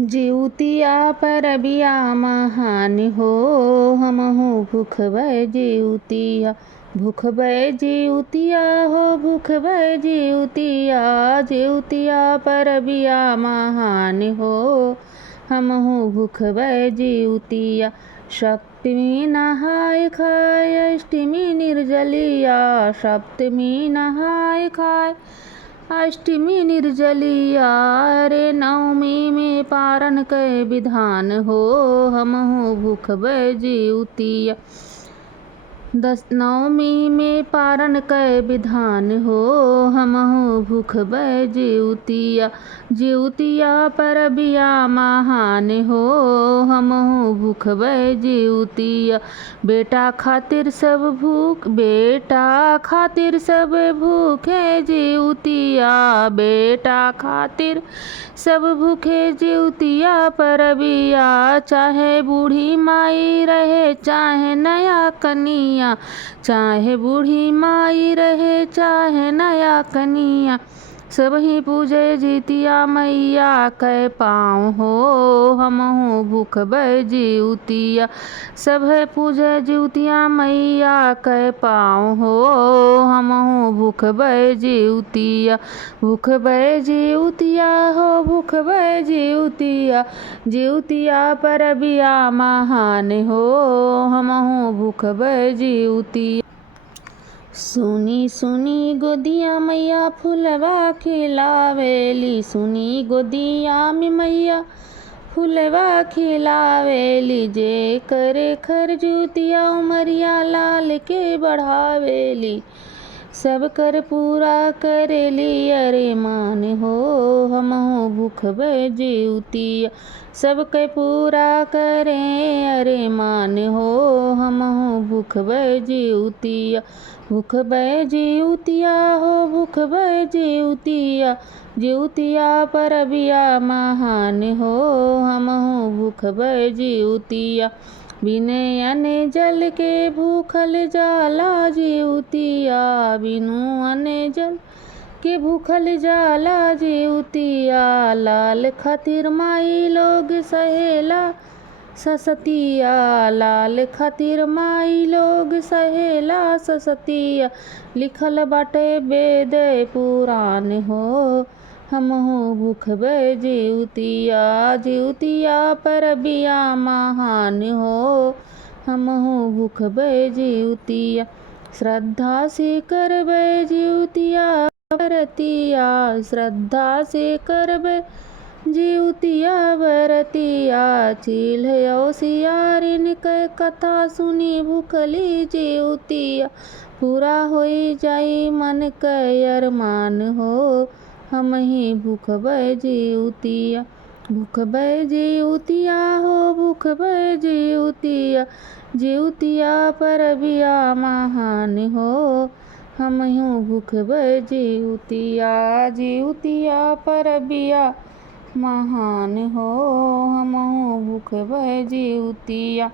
जिउतिया परबिया महान हो, हमहु भूखबै जिउतिया। भूखबै जिउतिया हो, भूखबै जिउतिया। जिउतिया परबिया महान हो, हमहु भूखबै जिउतिया। सप्तमी नहाय खाय अष्टमी निर्जलिया। सप्तमी नहाय खाय अष्टमी निर्जलिया। रे नवमी में पारन कै विधान हो, हमहु भूखबै जिउतिया। नवमी में पारन कै विधान हो, हमहु भूखबै जिउतिया। जिउतिया परबिया महान हो, हमहु भूखबै जिउतिया। बेटा खातिर सब भूखे जिउतिया। बेटा खातिर सब भूखे जिउतिया परबिया। चाहे बूढ़ी माई रहे चाहे नया कनिया। चाहे बूढ़ी माई रहे चाहे नया कनिया। सबही पूजे जितिया मैया कै पाँव हो, हमहु भूखबै जिउतिया। सभे पूजे जिउतिया मैया कै पाँव हो, हमहु भूखबै जिउतिया। भूखबै जिउतिया हो, भूखबै जिउतिया। जिउतिया परबिया महान हो, हमहु भूखबै जिउतिया। सुनी सुनी गोदिया मैया फूलवा खिलावेली। सुनी गोदिया में मैया फूलवा खिलावेली। जे करे खरजुतिया उमरिया लाल के बढ़ावेली। सब कर पूरा करेली अरमान हो, हमहु भूखबै जिउतिया। सब के पूरा करे अरमान हो, हमहु भूखबै जिउतिया। भूखबै जिउतिया हो, भूखबै जिउतिया। जिउतिया परबिया महान हो, हमहु भूखबै जिउतिया। बिने अन्न जल के भूखल जाला जिउतिया। बिनु अन्न जल के भूखल जाला जिउतिया। लाल खातिर माई लोग सहेला ससतिया। लाल खातिर माई लोग सहेला ससतिया। लिखल बाटे वेद पुराण हो, हमहु भूखबै जिउतिया। जिउतिया परबिया महान हो, हमहु भूखबै जिउतिया। श्रद्धा से करबै जिउतिया बरतिया। श्रद्धा से करबै जिउतिया बरतिया। चिल्हयो सियारिन कै कथा सुनी भूखली जिउतिया। पूरा होई जाई मन कै अरमान हो, हमहि भूखबै जिउतिया। भूखबै जिउतिया हो, भूखबै जिउतिया। जिउतिया परबिया महान हो, हमहु भूखबै जिउतिया। जिउतिया परबिया महान हो, हमहु भूखबै जिउतिया।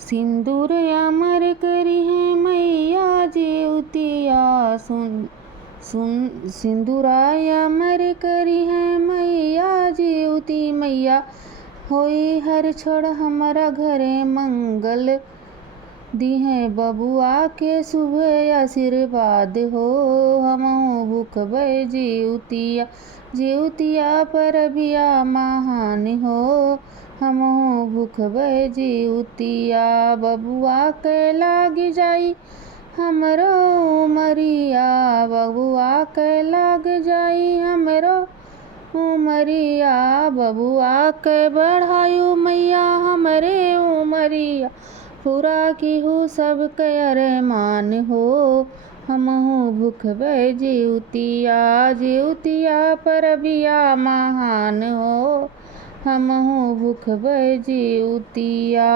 सिंदूर अमर करिहे मैया जिउतिया। सिंदूरा अमर करिहे मैया जिउती। मैया होई हर छोड़ हमारा घरे मंगल। दिहे बबुआ के शुभ आशीर्वाद हो, हमहु भूखबै जिउतिया। जिउतिया परबिया महान हो, हमहु भूखबै जिउतिया। बबुआ के लाग जाई हमरो उमरिया। बबुआ के लाग जाई हमरो उमरिया। बबुआ के बढ़ायु मैया हमरे उमरिया। पूरा कीहू सब के अरमान हो, हमहु भूखबै जिउतिया। जिउतिया परबिया महान हो, हमहु भूखबै जिउतिया।